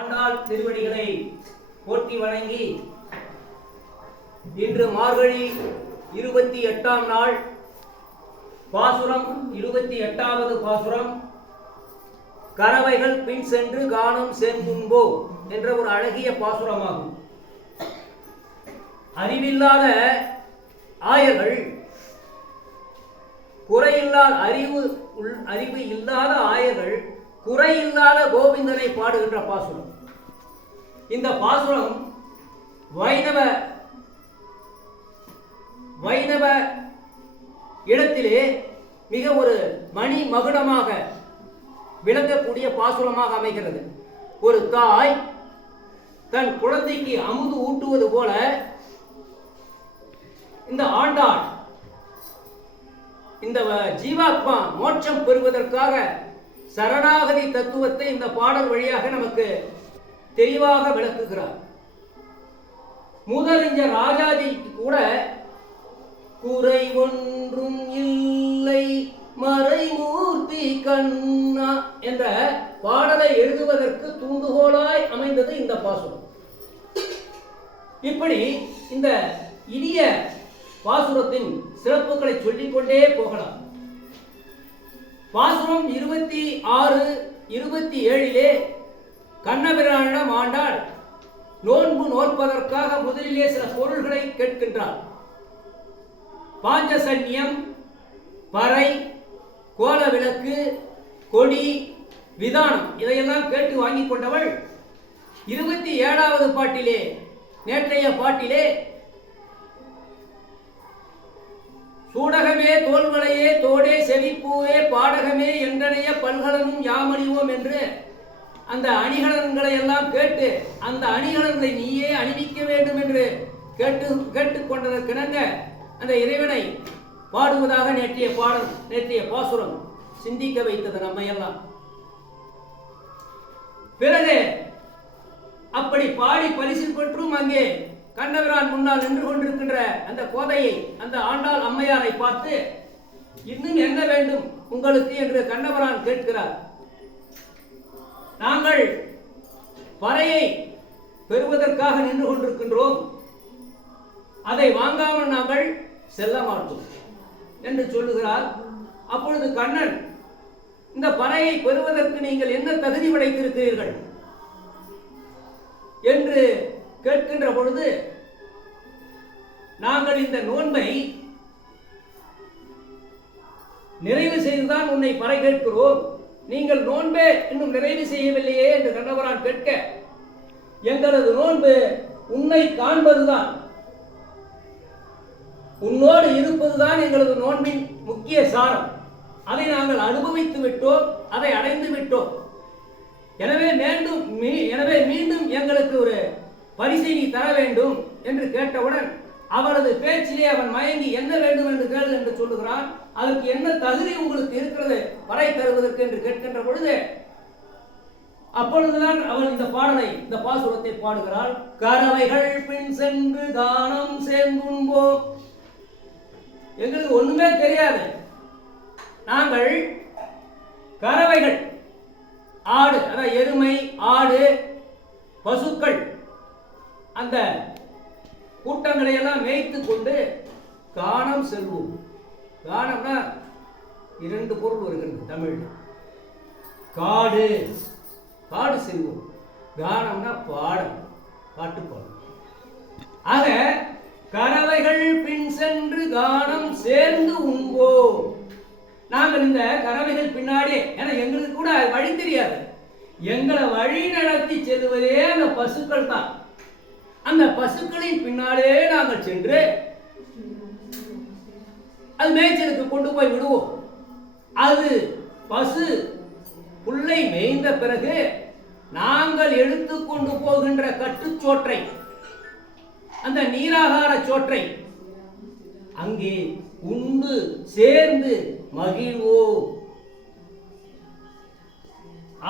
ஆண்டாள் திருவடிகளை போற்றி வணங்கி இன்று மார்கழி 28ஆம் நாள் பாசுரம் 28வது பாசுரம் கறவைகள் பின் சென்று காணும் சேர்ந்துண்போ என்ற ஒரு அழகிய பாசுரமாகும். அறிவில்லாத ஆயர்கள் குறையில்லாத அறிவு இல்லாத ஆயர்கள் குறையில்லாத கோவிந்தனை பாடுகின்ற பாசுரம். இந்த பாசுரம் வைணவ இடத்திலே மிக ஒரு மணி மகுடமாக விளங்கக்கூடிய பாசுரமாக அமைகிறது. ஒரு தாய் தன் குழந்தைக்கு அமுது ஊட்டுவது போல இந்த ஆண்டாள் இந்த ஜீவாத்மா மோட்சம் பெறுவதற்காக சரணாகதி தத்துவத்தை இந்த பாடல் வழியாக நமக்கு தெளிவாக விளக்குகிறார். முதலிஞ்சர் ராஜாஜிக்கு கூட குறை ஒன்றும் இல்லை மறைமூர்த்தி கண்ணா என்ற பாடலை எழுதுவதற்கு தூண்டுகோலாய் அமைந்தது இந்த பாசுரம். இப்படி இந்த இனிய பாசுரத்தின் சிறப்புகளை சொல்லிக்கொண்டே போகலாம். பாசுரம் 26, 27 கண்ணபிரானிடம் ஆண்டாள் நோன்பு நோற்பதற்காக முதலிலே சில பொருள்களை கேட்கின்றார். பாஞ்சசன்யம், பறை, கோல விளக்கு, கொடி, விதானம் இதையெல்லாம் கேட்டு வாங்கி கொண்டவள் 27வது பாட்டிலே, நேற்றைய பாட்டிலே சூடகமே தோல்வளையே தோடே செவிப்பூவே பாடகமே என்றனைய பல்கலனும் யாமணிவோம் என்று அந்த அணிகலன்களை எல்லாம் கேட்டு அந்த அணிகலன்களை நீயே அணிவிக்க வேண்டும் என்று கேட்டுக்கொண்டதற்கிணங்க அந்த இறைவனை பாடுவதாக நேற்றைய பாசுரம் சிந்திக்க வைத்தது நம்மையெல்லாம். பிறகு அப்படி பாடி பரிசு பெற்றும் அங்கே கண்ணபிரான் முன்னால் நின்று கொண்டிருக்கின்ற அந்த கோதையை, அந்த ஆண்டாள் அம்மையாரை பார்த்து இன்னும் என்ன வேண்டும் உங்களுக்கு என்று கண்ணபிரான் கேட்கிறார். நாங்கள் பறையை பெறுவதற்காக நின்று கொண்டிருக்கின்றோம், அதை வாங்காமல் நாங்கள் செல்ல மாட்டோம் என்று சொல்லுகிறார். அப்பொழுது கண்ணன், இந்த பறையை பெறுவதற்கு நீங்கள் என்ன தகுதி படைத்திருக்கிறீர்கள் என்று கேட்கின்ற பொழுது, நாங்கள் இந்த நோன்பை நிறைவு செய்துதான் உன்னை பறை கேட்கிறோம், நீங்கள் நோன்பே இன்னும் நிறைவு செய்யவில்லையே என்று கண்ணபிரான் கேட்க, எங்களது நோன்பு உன்னை காண்பதுதான், உன்னோடு இருப்பதுதான் எங்களது நோன்பின் முக்கிய சாரம். அதை நாங்கள் அனுபவித்து விட்டோம், அதை அடைந்து விட்டோம். எனவே மீண்டும் எங்களுக்கு ஒரு பரிசை நீ தர வேண்டும் என்று கேட்டவுடன் அவரது பேச்சிலே அவன் மயங்கி என்ன வேண்டும் என்று கேளு என்று சொல்லுகிறான். அதற்கு என்ன தகுதி உங்களுக்கு இருக்கிறது பறை தருவதற்கு என்று கேட்கின்ற பொழுது, அப்பொழுதுதான் அவள் இந்த பாசுரத்தை பாடுகிறாள். கறவைகள் பின் சென்று தானம் சேர்ந்துண்போ. எங்களுக்கு ஒண்ணுமே தெரியாது, நாங்கள் கறவைகள், ஆடு, அதாவது எருமை, ஆடு, பசுக்கள், அந்த கூட்டங்களை எல்லாம் மேய்த்து கொண்டு கானம் செல்வோம். கானம்னா 2 பொருள் வருகிறது தமிழ். காடு செல்வோம், கானம்னா பாடல், பாட்டு பாடும். ஆக கறவைகள் பின் சென்று கானம் சேர்ந்து உண்போ. நாங்கள் இந்த கறவைகள் பின்னாடி, ஏன்னா எங்களுக்கு கூட வழி தெரியாது, எங்களை வழி நடத்தி செல்வதே அந்த பசுக்கள் தான். அந்த பசுக்களின் பின்னாலே நாங்கள் சென்று அது மேய்ச்சலுக்கு கொண்டு போய் விடுவோம். அது பசு புல்லை மேய்ந்த பிறகு நாங்கள் எடுத்துக்கொண்டு போகின்ற கட்டுச்சோற்றை, அந்த நீராகார சோற்றை அங்கே உண்டு சேர்ந்து மகிழ்வோ.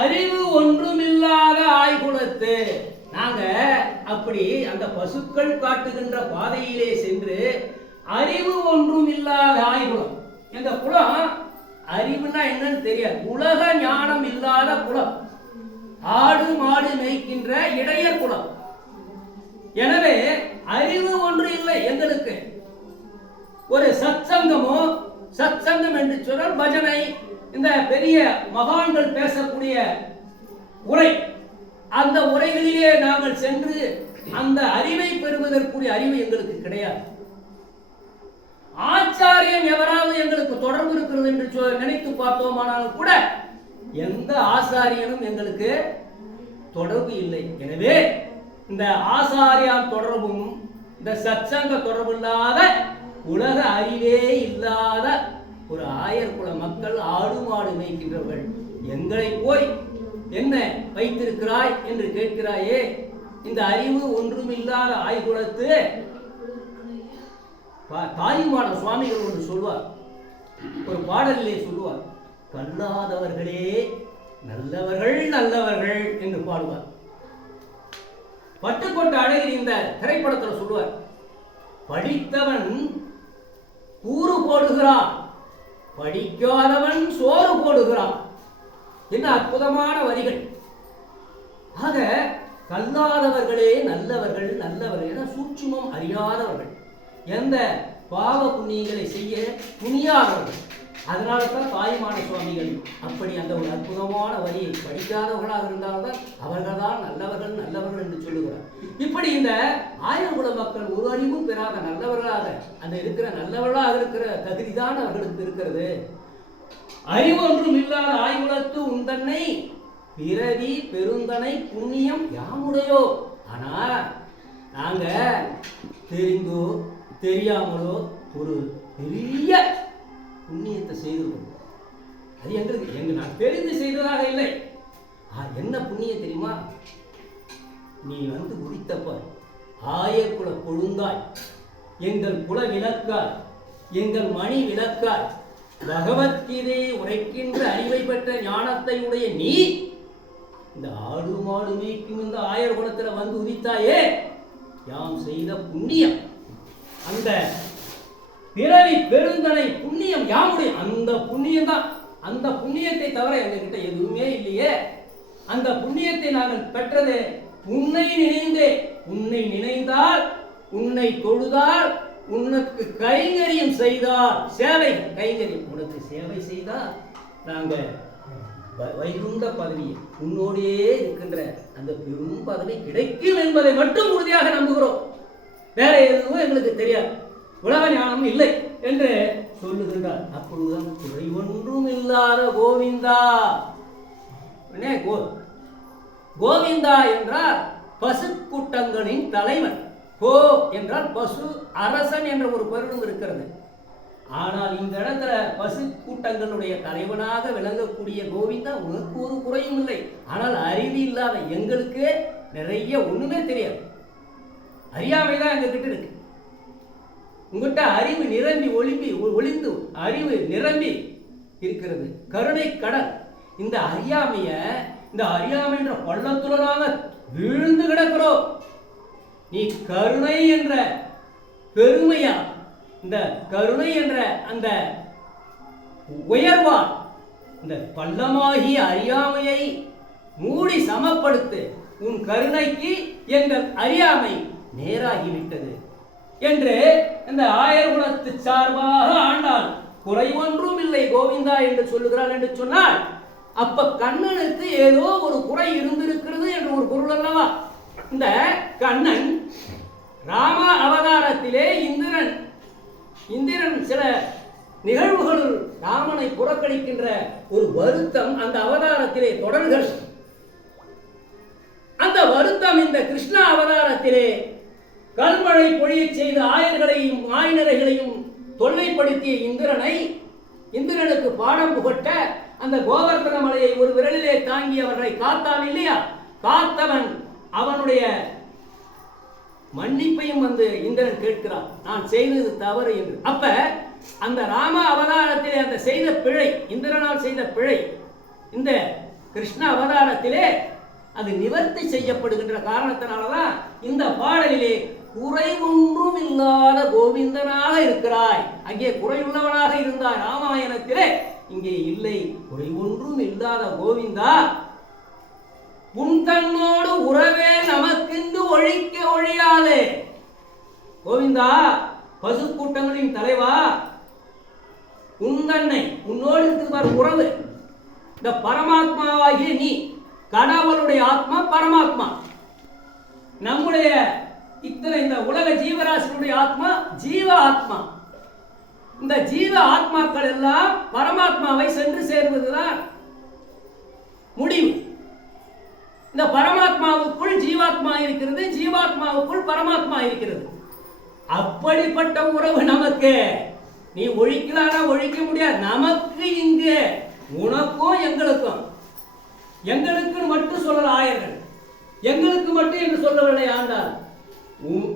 அறிவு ஒன்றுமில்லாத ஆய்குலத்து, நாங்க அப்படி அந்த பசுக்கள் காட்டுகின்ற பாதையிலே சென்று அறிவு ஒன்றும் இல்லாத ஆய்குலம். எங்க குலம் அறிவுனா என்னன்னு தெரியாது, உலக ஞானம் இல்லாத குலம். ஆடு மாடு மேய்க்கின்ற இடையர் குலம். எனவே அறிவு ஒன்று இல்லை எங்களுக்கு. ஒரு சத்சங்கமோ, சத்சங்கம் என்று சொன்னால் பஜனை, இந்த பெரிய மகான்கள் பேசக்கூடிய உரை, அந்த உரைகளிலே நாங்கள் சென்று அந்த அறிவை பெறுவதற்குரிய அறிவு எங்களுக்கு கிடையாது. ஆச்சாரியன் எவராவது எங்களுக்கு தொடர்பு இருக்கிறது என்று நினைத்து பார்த்தோமானாலும் கூட எந்த ஆசாரியனும் எங்களுக்கு தொடர்பு இல்லை. எனவே இந்த ஆசாரியார் தொடர்பும் இந்த சத்சங்க தொடர்பு இல்லாத, உலக அறிவே இல்லாத ஒரு ஆயர் குல மக்கள், ஆடு மாடு மேய்க்கின்றவர்கள், எங்களை போய் என்ன வைத்திருக்கிறாய் என்று கேட்கிறாயே. இந்த அறிவு ஒன்றுமில்லாத ஆய்குலத்து தாயுமான சுவாமிகள் ஒன்று சொல்வார், ஒரு பாடலிலே சொல்லுவார், கல்லாதவர்களே நல்லவர்கள் நல்லவர்கள் என்று பாடுவார். பட்டுக்கோட்டை அழகிரி இந்த திரைப்படத்தில் சொல்லுவார், படித்தவன் கூறு போடுகிறான், படிக்காதவன் சோறு போடுகிறான். என்ன அற்புதமான வரிகள். ஆக கல்லாதவர்களே நல்லவர்கள் நல்லவர்கள் என சூட்சுமம் அறியாதவர்கள், எந்த பாவ புண்ணியங்களை செய்ய துணியாதவர்கள். அதனால தான் தாயுமான சுவாமிகள் அப்படி அந்த ஒரு அற்புதமான வரியை, படிக்காதவர்களாக இருந்தால்தான் அவர்கள் தான் நல்லவர்கள் நல்லவர்கள் என்று சொல்லுகிறார். இப்படி இந்த ஆயர்குல மக்கள் ஒரு அறிவும் பெறாத நல்லவர்களாக அந்த இருக்கிற நல்லவர்களாக இருக்கிற தகுதிதான் அவர்களுக்கு இருக்கிறது. அறிவு ஒன்றும் இல்லாத ஆய்குலத்து உந்தன்னை பிறவி பெருந்தனை புண்ணியம் யாமுடையோ. ஆனா நாங்க தெரிந்தோ தெரியாமலோ ஒரு பெரிய புண்ணியத்தை செய்திருக்கோம். அது எங்களுக்கு நான் தெரிந்து செய்ததாக இல்லை. என்ன புண்ணியம் தெரியுமா? நீ வந்து குடித்தப்ப ஆயர் குல கொழுந்தாய், எங்கள் குல விளக்காய், எங்கள் மணி விளக்காய், பகவத்கீதையை உரைக்கின்ற அறிவை பெற்ற ஞானத்தை உடைய நீ இந்த ஆடு மாடு மேய்க்கும் இந்த ஆயர் குலத்துல வந்து உதித்தாயே, யாம் செய்த புண்ணியம், அந்த பிறவி பெருந்தனை புண்ணியம் யாமுடைய, அந்த புண்ணியம் தான். அந்த புண்ணியத்தை தவிர எங்ககிட்ட எதுவுமே இல்லையே. அந்த புண்ணியத்தை நாங்கள் பெற்றது உன்னை நினைந்தே. உன்னை நினைந்தால், உன்னை தொழுதால், உனக்கு கைங்கரியம் செய்தால், சேவை கைங்கரியம் உனக்கு சேவை செய்தால் நாங்கள் வைகுண்ட பதவியை, உன்னோடே இருக்கின்ற அந்த பெரும் பதவி கிடைக்கும் என்பதை மட்டும் உறுதியாக நம்புகிறோம். வேற எதுவும் எங்களுக்கு தெரியாது, உலக ஞானம் இல்லை என்று சொல்லுகின்றார். அப்பொழுதுதான் குறை ஒன்றும் இல்லாத கோவிந்தா. கோவிந்தா என்றால் பசு கூட்டங்களின் தலைவன். கோ என்றால் பசு அரசன் என்ற ஒரு பொருளும் இருக்கிறது. ஆனால் இந்த இடத்துல பசு கூட்டங்களுடைய தலைவனாக விளங்கக்கூடிய கோவிந்தா, உனக்கு ஒரு குறையும் இல்லை. ஆனால் அறிவு இல்லாத எங்களுக்கு நிறைய ஒண்ணுமே தெரியாது. அறியாமைதான் எங்க கிட்ட இருக்கு. உங்ககிட்ட அறிவு நிரம்பி ஒளிந்து அறிவு நிரம்பி இருக்கிறது. கருணை கடல். இந்த அறியாமை என்ற பள்ளத்துலனாக வீழ்ந்து கிடக்கிறோம். நீ கருணை என்ற பெருமையா, இந்த கருணை என்ற அந்த உயர்வால் இந்த பள்ளமாகிய அறியாமையை மூடி சமப்படுத்து. உன் கருணைக்கு எங்கள் அறியாமை நேராகிவிட்டது என்று இந்த ஆயர் குலத்து சார்பாக ஆண்டாள் குறை ஒன்றும் இல்லை கோவிந்தா என்று சொல்லுகிறாள் என்று சொன்னால், அப்ப கண்ணனுக்கு ஏதோ ஒரு குறை இருந்திருக்கிறது என்று ஒரு பொருள் அல்லவா? இந்த கண்ணன் ராம அவதாரத்திலே இந்திரன் சில நிகழ்வுகளில் ராமனை புறக்கணிக்கின்ற ஒரு வருத்தம் அந்த அவதாரத்திலே தொடர்கள். அந்த வருத்தம் இந்த கிருஷ்ண அவதாரத்திலே கல்மழை பொழியச் செய்த ஆயர்களையும் ஆயினரைகளையும் தொல்லைப்படுத்திய இந்திரனுக்கு பாடம் புகட்ட அந்த கோவர்த்தன மலையை ஒரு விரலிலே தாங்கி அவர்களை காத்தான் இல்லையா? காத்தவன் அவனுடைய மன்னிப்பையும் வந்து இந்திரன் கேட்கிறான், நான் செய்தது தவறு என்று. அப்ப அந்த ராம அவதாரத்திலே அந்த செய்த பிழை, இந்திரனால் செய்த பிழை இந்த கிருஷ்ண அவதாரத்திலே அது நிவர்த்தி செய்யப்படுகின்ற காரணத்தினாலதான் இந்த பாடலிலே குறை ஒன்றும் இல்லாத கோவிந்தனாக இருக்கிறாய். அங்கே குறையுள்ளவனாக இருந்தாய் ராமாயணத்திலே, இங்கே இல்லை. குறை ஒன்றும் இல்லாத கோவிந்தா, உன் தன்னோடு உறவே நமக்கின்று ஒழிக்க ஒழியாதே. கோவிந்தா, பசு கூட்டங்களின் தலைவா, உன் தன்னை, உன்னோடு இருக்கிற உறவு, இந்த பரமாத்மாவாகிய நீ, கடவுளுடைய ஆத்மா பரமாத்மா, நம்முடைய இத்தனை இந்த உலக ஜீவராசிகளுடைய ஆத்மா ஜீவ ஆத்மா. இந்த ஜீவ ஆத்மாக்கள் எல்லாம் பரமாத்மாவை சென்று சேர்வதுதான் முடிவு. இந்த பரமாத்மாவுக்குள் ஜீவாத்மா இருக்கிறது, ஜீவாத்மாவுக்குள் பரமாத்மா இருக்கிறது. அப்படிப்பட்ட உறவு நமக்கு. நீ ஒழிக்கலானா ஒழிக்க முடியாது. நமக்கு இங்கு, உனக்கும் எங்களுக்கும், எங்களுக்கு மட்டும் சொல்லல ஆயர்கள், எங்களுக்கு மட்டும் என்று சொல்லவில்லை ஆண்டார்.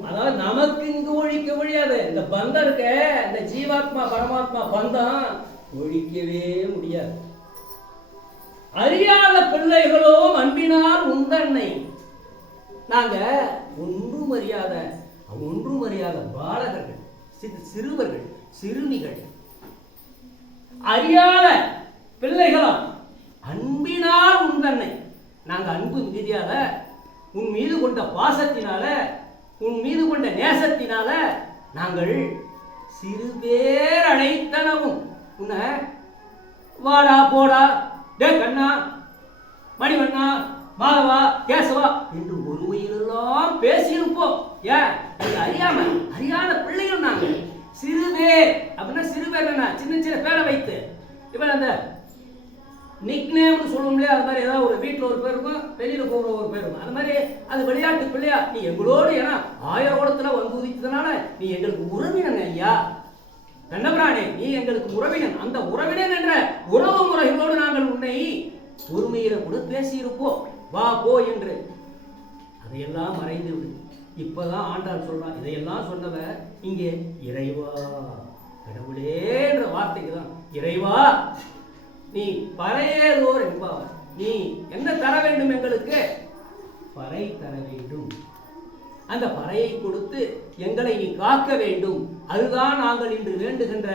அதாவது நமக்கு இங்கு ஒழிக்க முடியாது. இந்த பந்தம் இருக்க, இந்த ஜீவாத்மா பரமாத்மா பந்தம் ஒழிக்கவே முடியாது. அறியாத பிள்ளைகளோ அன்பினால் உந்தன்னை. நாங்க ஒன்றும் அறியாத பாலகர்கள், சிறுவர்கள், சிறுமிகள், அறியாத பிள்ளைகளும் அன்பினால் உந்தன்னை. நாங்க அன்பு மிகுதியால, உன் மீது கொண்ட பாசத்தினால, உன் மீது கொண்ட நேசத்தினால நாங்கள் சிறு பேர் அழைத்தனவும் உன்னை வாடா போடா, டே கண்ணா, மணிவண்ணா, மாதவா, கேசவா என்று ஒருமையிலெல்லாம் பேசியிருப்போம். ஏன்? அறியாத பிள்ளைகள் நாங்கள். சிறுபேர் அப்படின்னா சிறுபேர் என்ன, சின்ன சின்ன பேரை வைத்து, இப்ப அந்த நிக் நேம்னு சொல்லும் இல்லையா, அது மாதிரி ஏதாவது ஒரு வீட்டில் ஒரு பேர் இருக்கும், வெளியில் போகிற ஒரு பேர் இருக்கும். அது மாதிரி அது விளையாட்டு பிள்ளையா, நீ எங்களோடு ஏன்னா ஆயிரகுடத்தில் வந்து உதித்ததுனால நீ எங்களுக்கு உறவினன் ஐயா, கண்ணபிரானே நீ எங்களுக்கு உறவினன். அந்த உறவினன் என்ற உறவு முறைகளோடு நாங்கள் உன்னை பொறுமையில கூட பேசியிருப்போம், வா போ என்று. அதையெல்லாம் மறைந்து விடு. இப்பதான் ஆண்டாள் சொல்றான். இதையெல்லாம் சொன்னவ இங்கே இறைவா, கடவுளே என்ற வார்த்தைக்கு தான் இறைவா நீ பறையேறோர் என்பார். நீ என்ன தர வேண்டும் எங்களுக்கு? பறை தர வேண்டும். அந்த பறையை கொடுத்து எங்களை நீ காக்க வேண்டும். அதுதான் நாங்கள் இன்று வேண்டுகின்ற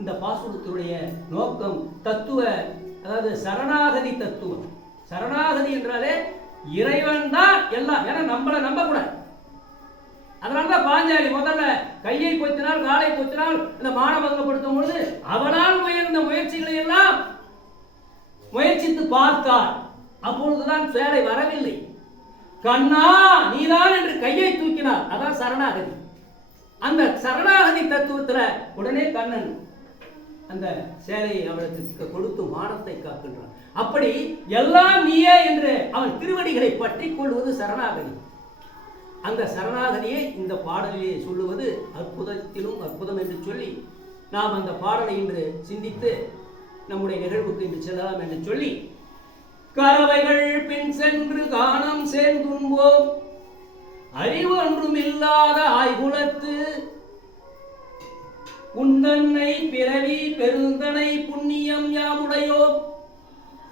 இந்த பாசுரத்தினுடைய நோக்கம், தத்துவ, அதாவது சரணாகதி தத்துவம். சரணாகதி என்றாலே இறைவன் தான் எல்லாம். ஏன்னா நம்மளை நம்ப கூடாது. அதனாலதான் பாஞ்சாலி முதல்ல கையை கொத்தினால், காலை கொத்தினால், இந்த மானபங்கப்படுத்தும் பொழுது அவளால் முயன்ற முயற்சிகளை எல்லாம் முயற்சித்து பார்த்தாள். அப்பொழுதுதான் சேலை வரவில்லை. கண்ணா நீதான் என்று கையை தூக்கினார். அதான் சரணாகதி. அந்த சரணாகதி தத்துவத்துல உடனே கண்ணன் அந்த சேலையை அவளுக்கு கொடுத்து மானத்தை காக்கின்றான். அப்படி எல்லாம் நீயே என்று அவன் திருவடிகளை பற்றி கொள்வது சரணாகதி. அந்த சரணாகதியை இந்த பாடலிலே சொல்லுவது அற்புதத்திலும் அற்புதம் என்று சொல்லி நாம் அந்த பாடலை இன்று சிந்தித்து நம்முடைய நிகழ்வுக்கு இன்று செல்லலாம் என்று சொல்லி, கறவைகள் பின் சென்று காணம் சேர்ந்துண்போம், அறிவொன்றும் இல்லாத ஆய்குலத்து உந்தன்னை பிறவி பெருந்தனை புண்ணியம் யாமுடையோ,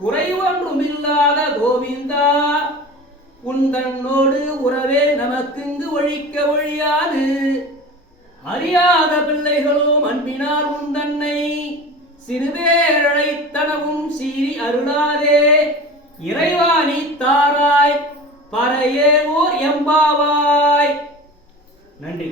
குறைவொன்றும் இல்லாத கோவிந்தா உந்தன்னோடு உறவே நமக்குங்கு ஒழிக்க ஒழியாது. அறியாத பிள்ளைகளும் அன்பினார் உந்தன்னை சிறுவேரழைத்தனவும் சீறி அருளாதே. இறைவா நீ தாராய் பறையேவோர் எம்பாவாய். நன்றி.